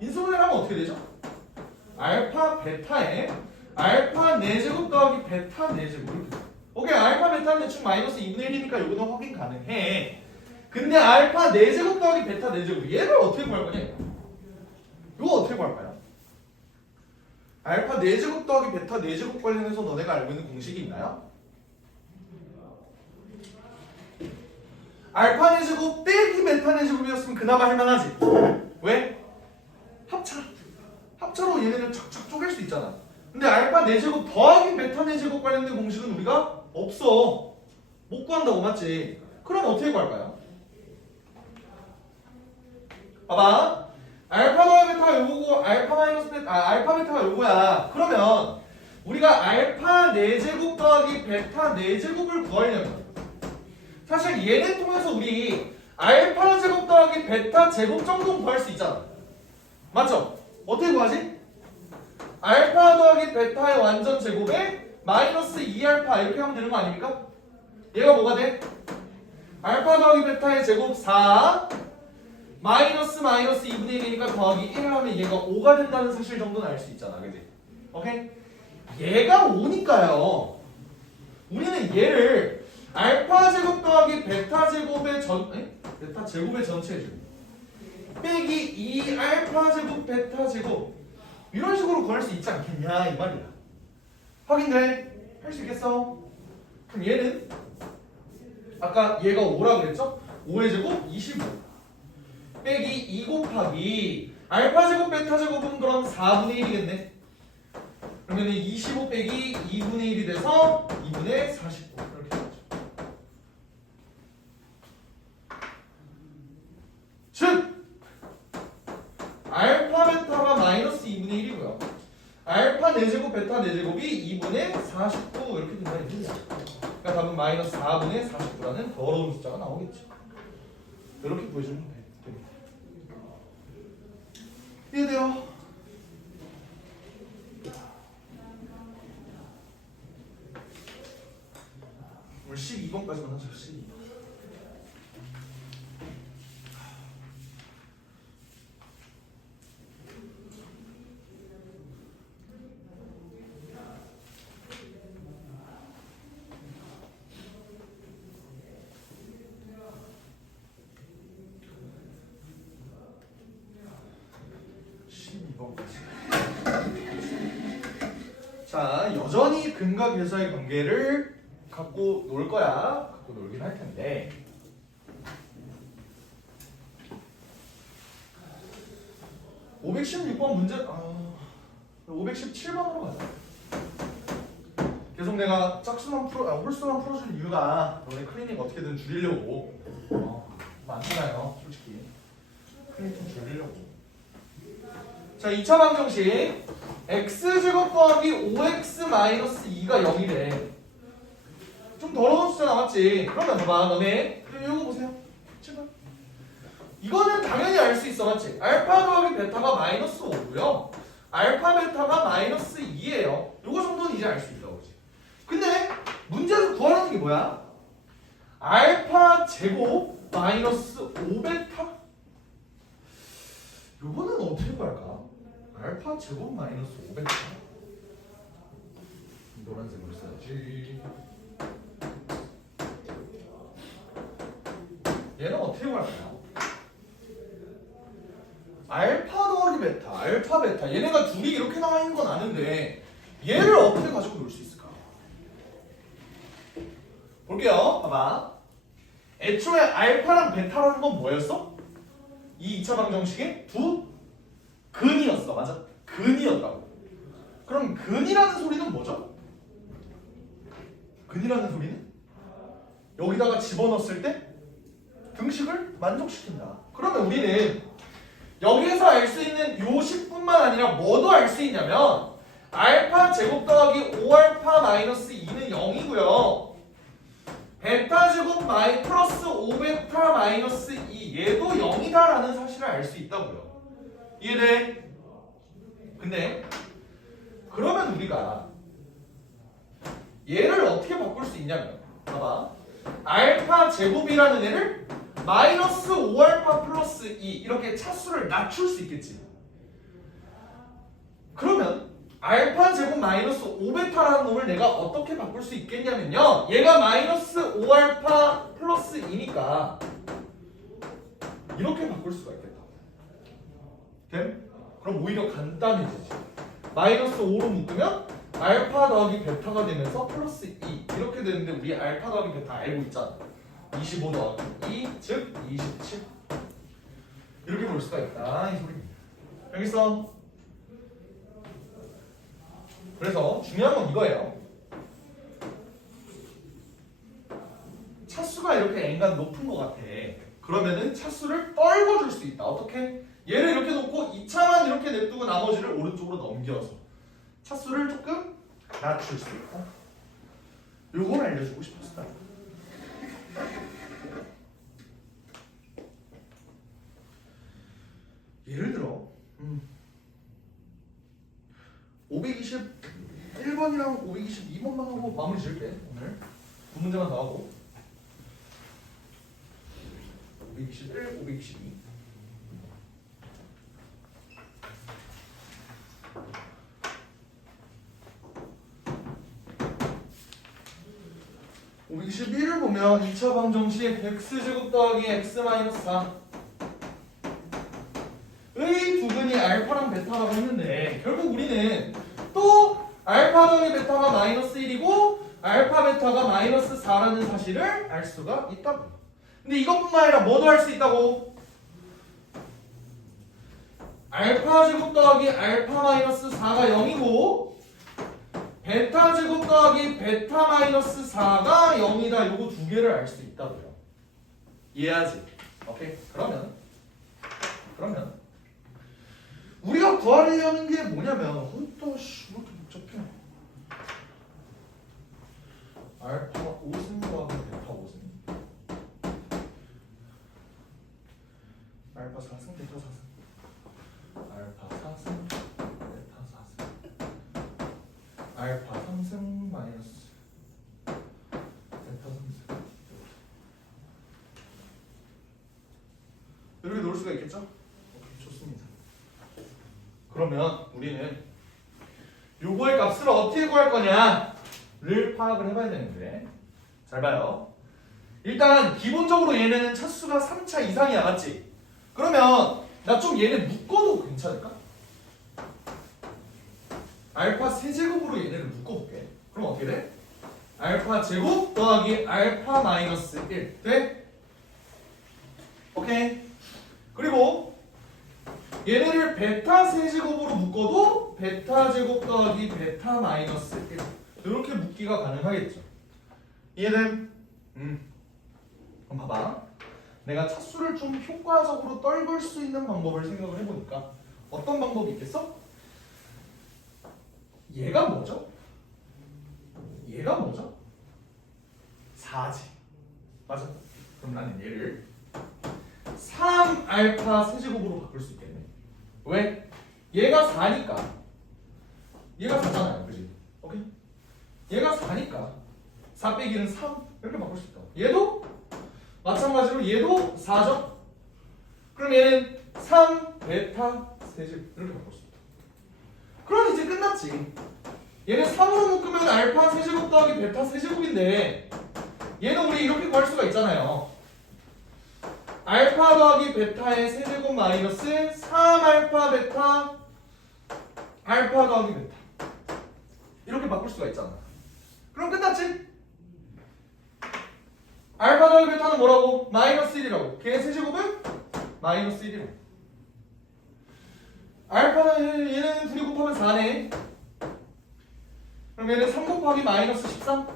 인수분해를 하면 어떻게 되죠? 알파 베타에 알파 4제곱 더하기 베타 4제곱 이렇게 돼. 오케이 알파 베타는 대충 마이너스 2분의 1이니까 요거는 확인 가능해. 근데 알파 4제곱 더하기 베타 4제곱 얘를 어떻게 구할 거냐? 이거 어떻게 구할까요? 알파 4제곱 더하기 베타 4제곱 관련해서 너네가 알고 있는 공식이 있나요? 알파 4제곱 빼기 베타 4제곱이었으면 그나마 할만하지. 왜? 합차로 얘네를 척척 쪼갤 수 있잖아. 근데 알파 4제곱 더하기 베타 4제곱 관련된 공식은 우리가 없어. 못 구한다고, 맞지? 그럼 어떻게 구할까요? 봐봐. 알파 더하기 베타가 요거고 알파 마이너스 베타, 알파 베타가 요거야. 그러면 우리가 알파 4제곱 더하기 베타 4제곱을 구하려면 사실 얘네 통해서 우리 알파 제곱 더하기 베타 제곱 정도는 구할 수 있잖아. 맞죠? 어떻게 구하지? 알파 더하기 베타의 완전 제곱에 마이너스 2알파 이렇게 하면 되는 거 아닙니까? 얘가 뭐가 돼? 알파 더하기 베타의 제곱 4 마이너스 2분의 1이니까 더하기 1을 하면 얘가 5가 된다는 사실 정도는 알 수 있잖아. 그지? 오케이? 얘가 5니까요. 우리는 얘를 알파 제곱 더하기 베타 제곱의 베타 제곱의 전체 제곱 빼기 2 알파 제곱 베타 제곱 이런 식으로 구할 수 있지 않겠냐 이 말이야. 확인돼? 할 수 있겠어? 그럼 얘는 아까 얘가 5라 그랬죠? 5의 제곱 25 빼기 2 곱하기 알파 제곱 베타 제곱은 그럼 4분의 1이겠네. 그러면 25 빼기 2분의 1이 돼서 2분의 49 이렇게 되죠. 즉 알파 베타가 마이너스 2분의 1이고요. 알파 4제곱 베타 4제곱이 2분의 49 이렇게 된다 이 얘기야. 그러니까 답은 마이너스 4분의 49라는 더러운 숫자가 나오겠죠. 이렇게 보여주면 됩니다. 이해돼요? 오늘 12번까지만 하자. 12번. 자, 여전히 근과 계수의 관계를 갖고 놀 거야. 갖고 놀긴 할 텐데. (516번) 문제 517번으로 가자. 계속 내가 홀수만 풀어줄 이유가 너네 클리닉 어떻게든 줄이려고 많잖아요 솔직히. 클리닉 좀 줄이려고. 자, 2차 방정식 x제곱 더하기 5x 마이너스 2가 0이래. 좀 더러운 숫자 나왔지. 그러면 봐봐 너네 이거 보세요. 7번. 이거는 당연히 알 수 있어, 맞지? 알파 더하기 베타가 마이너스 5고요 알파 베타가 마이너스 2예요. 요거 정도는 이제 알 수 있다고 그러지. 근데 문제에서 구하라는 게 뭐야? 알파 제곱 마이너스 5베타? 요거는 어떻게 구할까? 알파 제곱 마이너스 5베타 노란색으로 써야지. 얘는 어떻게 구할까요? 알파 더하기 베타, 알파 베타 얘네가 둘이 이렇게 나와 있는 건 아는데 얘를 어떻게 가지고 놀 수 있을까? 볼게요. 봐봐. 애초에 알파랑 베타라는 건 뭐였어? 이 2차 방정식의 두 근이었어. 맞아? 근이었다고. 그럼 근이라는 소리는 뭐죠? 근이라는 소리는 여기다가 집어넣었을 때 등식을 만족시킨다. 그러면 우리는 여기에서 알 수 있는 요 식뿐만 아니라 뭐도 알 수 있냐면 알파 제곱 더하기 5알파 마이너스 2는 0이고요. 베타 제곱 플러스 5베타 마이너스 2 얘도 0이다라는 사실을 알 수 있다고요. 이해돼? 근데 그러면 우리가 얘를 어떻게 바꿀 수 있냐면 봐봐. 알파 제곱이라는 애를 마이너스 5알파 플러스 2 이렇게 차수를 낮출 수 있겠지. 그러면 알파 제곱 마이너스 5베타라는 놈을 내가 어떻게 바꿀 수 있겠냐면요. 얘가 마이너스 5알파 플러스 2니까 이렇게 바꿀 수가 있겠다. 오케이? 그럼 오히려 간단해지지. 마이너스 5로 묶으면 알파 더하기 베타가 되면서 플러스 2 이렇게 되는데 우리 알파 더하기 베타 알고 있잖아. 25 더하기 2, 즉 27 이렇게 볼 수가 있다 이 소리입니다. 알겠어? 그래서 중요한 건 이거예요. 차수가 이렇게 n간 높은 것 같아. 그러면은 차수를 떨궈줄 수 있다. 어떻게? 얘를 이렇게 놓고 2차만 이렇게 냅두고 나머지를 오른쪽으로 넘겨서 차수를 조금 낮출 수 있다. 요걸 알려주고 싶었어. 예를 들어 521번이랑 522번만 하고 마무리 지을게. 오늘 두 문제만 더 하고 521, 522 521을 보면 2차 방정식 x제곱 더하기 x 마이너스 4의 두근이 알파랑 베타라고 했는데 결국 우리는 또 알파 더하기 베타가 마이너스 1이고 알파 베타가 마이너스 4라는 사실을 알 수가 있다고. 근데 이것뿐만 아니라 뭐도 할 수 있다고? 알파 제곱 더하기 알파 마이너스 4가 0이고 베타 제곱 더하기 베타 마이너스 4가 0이다. 요거 두 개를 알 수 있다고요. 이해하지? 오케이. 그러면 우리가 구하려는 게 뭐냐면 또 이렇게 복잡해. 알파 5승 더하기 베타 5승 알파 4승 베타 4승 알파 4승 베타 4승 알파 3승 마이너스 베타 3승 이렇게 놓을 수가 있겠죠? 오케이, 좋습니다. 그러면 우리는 요거의 값을 어떻게 구할 거냐를 파악을 해봐야 되는데 잘 봐요. 일단 기본적으로 얘네는 차수가 3차 이상이야, 맞지? 그러면 나 좀 얘네 묶어도 괜찮을까? 알파 세제곱으로 얘네를 묶어볼게. 그럼 어떻게 돼? 알파 제곱 더하기 알파 마이너스 1 돼? 오케이. 그리고 얘네를 베타 세제곱으로 묶어도 베타 제곱 더하기 베타 마이너스 1 이렇게 묶기가 가능하겠죠. 이해됨? 그럼 봐봐. 내가 차수를 좀 효과적으로 떨굴 수 있는 방법을 생각을 해보니까 어떤 방법이 있겠어? 얘가 뭐죠? 얘가 뭐죠? 4지. 맞아. 그럼 나는 얘를 3알파 세제곱으로 바꿀 수 있겠네. 왜? 얘가 4니까 얘가 4잖아요. 그지? 오케이? 얘가 4니까 4 빼기는 3 이렇게 바꿀 수 있다. 얘도 마찬가지로 얘도 4죠? 그럼 얘는 3 베타 세제곱 이렇게 바꿀 수 있다. 그럼 이제 끝났지. 얘는 3으로 묶으면 알파 세제곱 더하기 베타 세제곱인데 얘는 우리 이렇게 구할 수가 있잖아요. 알파 더하기 베타의 세제곱 마이너스 3알파 베타 알파 더하기 베타 이렇게 바꿀 수가 있잖아. 그럼 끝났지? 알파 더하기 베타는 뭐라고? 마이너스 1이라고. 걔의 세제곱은 마이너스 1이라고. 알파는 얘는 둘이 곱하면 4네. 그럼 얘는 3 곱하기 마이너스 13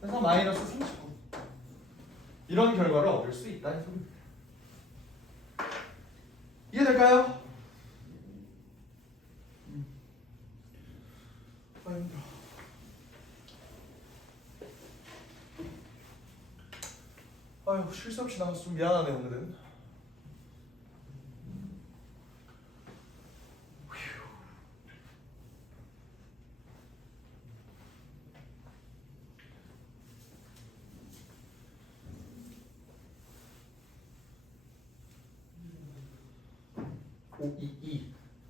그래서 마이너스 39 이런 결과를 얻을 수 있다는 소리입니다. 이해될까요? 힘들어. 아유, 쉴 새 없이 나와서 좀 미안하네 오늘은.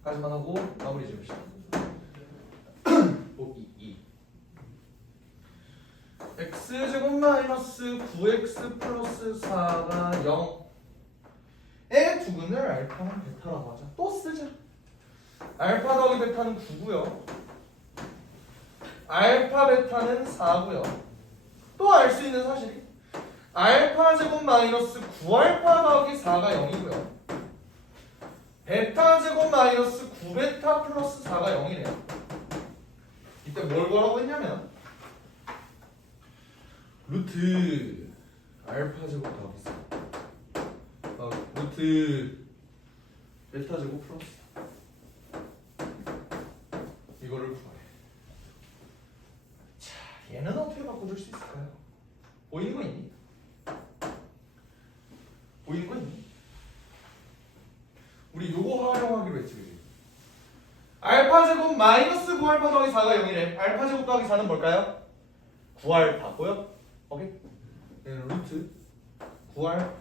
까지만 하고 마무리 지읍시다. 522 x제곱 마이너스 9x 플러스 4가 0 부근을 알파랑 베타라고 하자. 또 쓰자. 알파 더하기 베타는 9고요. 알파 베타는 4고요. 또 알 수 있는 사실이 알파 제곱 마이너스 9알파 더하기 4가 0이고요. 베타 제곱 마이너스 9베타 플러스 4가 0이래요. 이때 뭘 구하라고 했냐면 루트 알파 제곱 더하기 4 루트 베타 제곱 플러스 이거를 구하래. 자, 얘는 어떻게 바꿔줄 수 있을까요? 보이는 거 있니? 보이는 거 있니? 우리 요거 활용하기로 했지, 그지? 알파 제곱 마이너스 9알파 더하기 4가 0이래. 알파 제곱 더하기 4는 뭘까요? 9알파 보여? 오케이? 얘는 루트 9알파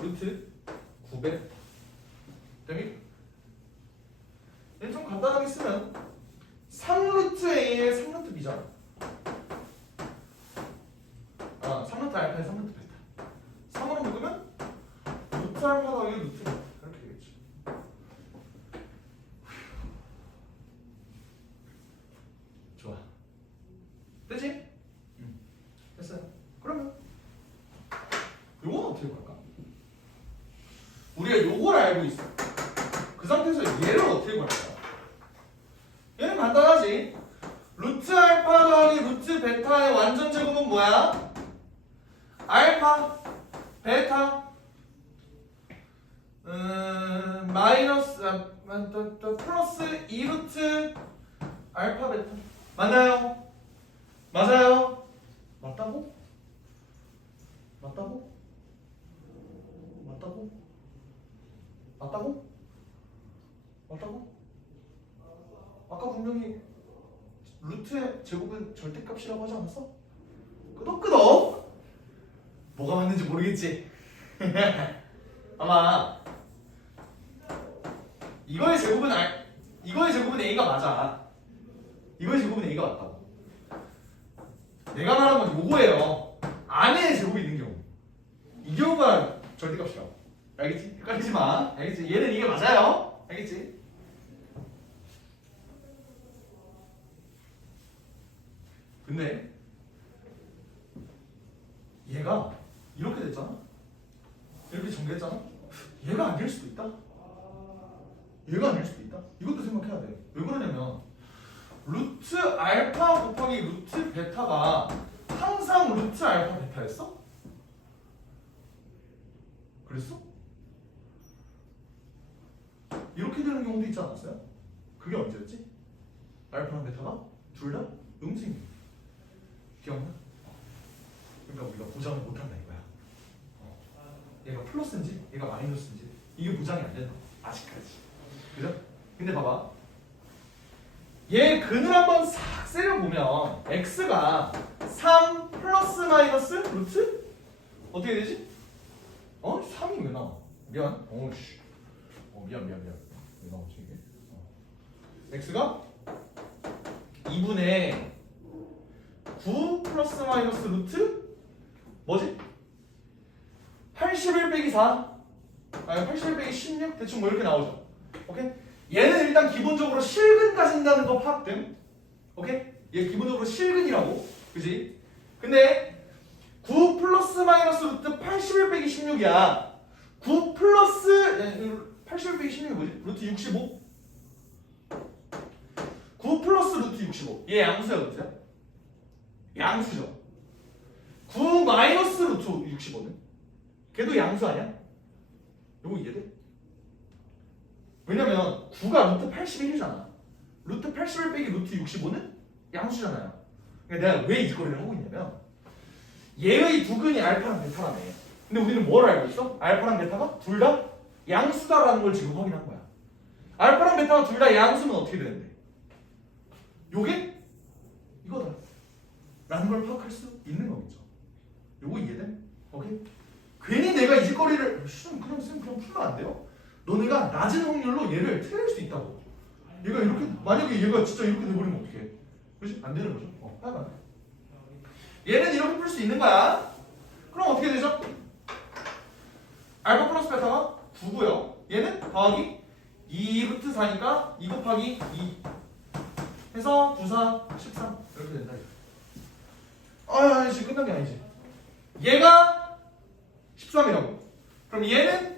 루트 9배 되니? 얘는 좀 간단하게 쓰면 3루트 A에 3루트 B잖아. 3루트 알파에 3루트 베타 3으로 묶으면 루트 알파 더하기 루트 베타 이렇게 되겠죠. 좋아. 되지? 됐어요. 그러면 요건 어떻게 볼까? 우리가 요걸 알고 있어. 그 상태에서 얘를 어떻게 볼까? 얘는 간단하지. 루트 알파 더하기 루트 베타의 완전 제곱은 뭐야? 알파 베타 마이너스 플러스 2루트 알파 베타 맞나요? 맞아요? 맞다고? 맞다고? 맞다고? 맞다고? 맞다고? 아까 분명히 루트의 제곱은 절대값이라고 하지 않았어? 끄덕끄덕? 뭐가 맞는지 모르겠지? 아마 이거의 제곱은 A가 맞아. 이거의 제곱은 A가 맞다고. 내가 말한 건 요거예요. 안에 제곱이 있는 경우. 이 경우가 절대값이라고. 알겠지? 헷갈리지 마. 알겠지? 얘는 이게 맞아요. 알겠지? 근데 얘가 이렇게 됐잖아. 이렇게 전개했잖아. 얘가 아닐 수도 있다. 얘가 아닐 수도 있다. 이것도 생각해야 돼. 왜 그러냐면 루트 알파 곱하기 루트 베타가 항상 루트 알파 베타였어? 그랬어? 이렇게 되는 경우도 있지 않았어요? 그게 언제였지? 알파랑 베타가 둘 다 음수입니다. 기억나? 그러니까 우리가 보장을 못한다 이거야. 얘가 플러스인지 얘가 마이너스인지 이게 보장이 안 된다. 아직까지. 그죠? 근데 봐봐. 얘 근을 한번 싹 세려보면 x가 3 플러스 마이너스 루트? 어떻게 되지? 3이 왜 나와? 미안. 미안. 왜 나오지 이게? x가 2분의 9 플러스 마이너스 루트? 뭐지? 81 빼기 4 81 빼기 16 대충 뭐 이렇게 나오죠. 오케이? 얘는 일단 기본적으로 실근 가진다는 거 파악됨. 오케이? 얘 기본적으로 실근이라고. 그지? 근데 9 플러스 마이너스 루트 81 빼기 16이야. 9 플러스 81 빼기 16이 뭐지? 루트 65? 9 플러스 루트 65. 얘 양수야, 루트야? 양수죠. 9 마이너스 루트 65는? 걔도 양수 아니야? 요거 이해돼? 왜냐면 9가 루트 81이잖아. 루트 81 빼기 루트 65는 양수잖아요. 그러니까 내가 왜 이 거리를 하고 있냐면 얘의 부근이 알파랑 베타라며. 근데 우리는 뭘 알고 있어? 알파랑 베타가 둘 다 양수다라는 걸 지금 확인한 거야. 알파랑 베타가 둘 다 양수면 어떻게 되는데? 요게 이거다 라는 걸 파악할 수 있는 거겠죠. 요거 이해돼? 오케이? 괜히 내가 이 짓거리를 그냥 풀면 안 돼요? 너네가 낮은 확률로 얘를 틀릴 수 있다고. 얘가 이렇게 만약에 얘가 진짜 이렇게 돼버리면 어떡해? 그렇지? 안 되는 거죠. 하여간 얘는 이렇게 풀 수 있는 거야. 그럼 어떻게 되죠? 알파 플러스 베타가 9고요. 더하기 2 루트 4니까 2 곱하기 2 해서 9, 4, 13 이렇게 된다. 아이씨 끝난 게 아니지. 얘가 13이라고. 그럼 얘는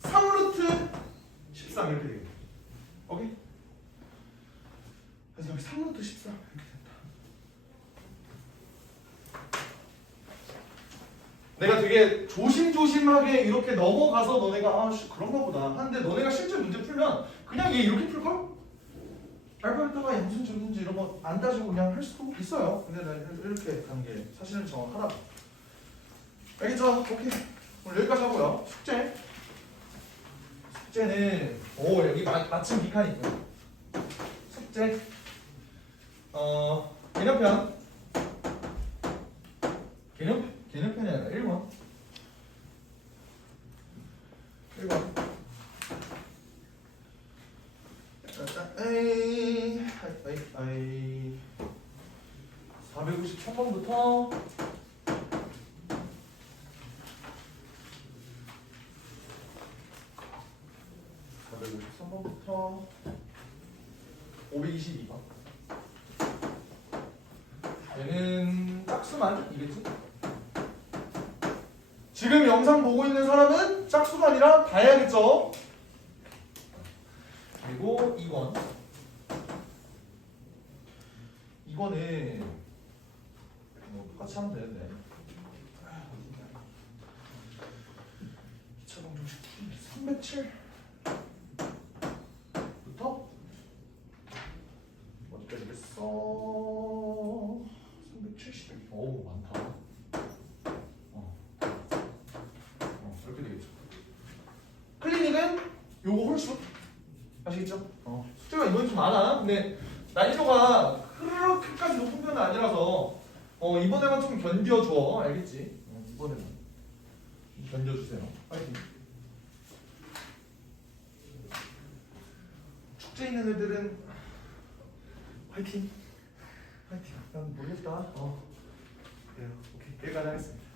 3 루트 13 이렇게 되겠다. 오케이? 그래서 여기 3 루트 13 이렇게 된다. 내가 되게 조심조심하게 이렇게 넘어가서 너네가 아씨 그런가 보다 하는데 너네가 실제 문제 풀면 그냥 얘 이렇게 풀걸? 알파베타가 양수인지 없는지 이런 거 안 따지고 그냥 할 수도 있어요. 근데 나 이렇게 가는 게 사실은 정확하다. 알겠죠? 오케이. 오늘 여기까지 하고요. 숙제는 여기 마침 빅하니까 숙제 개념편 개념편이 아니라 1번 453번부터 522번. 얘는 짝수만이겠지? 지금 영상 보고 있는 사람은 짝수가 아니라 다 해야겠죠? 그리고 2번. 이거는 똑같이 하면 되는데. 2차 방정식 307부터 어디까지겠어? 370. 어우 많다. 이렇게 되겠죠. 클리닉은 요거 홀수 아시겠죠? 숙제가 이번에 좀 많아. 근데 난이도가 그렇게까지 높은 편은 아니라서 이번에만 좀 견뎌줘. 알겠지? 이번에만 좀 견뎌주세요. 파이팅. 축제 있는 애들은 파이팅. 난 모르겠다. 그래요. 오케이. 여기까지 하겠습니다.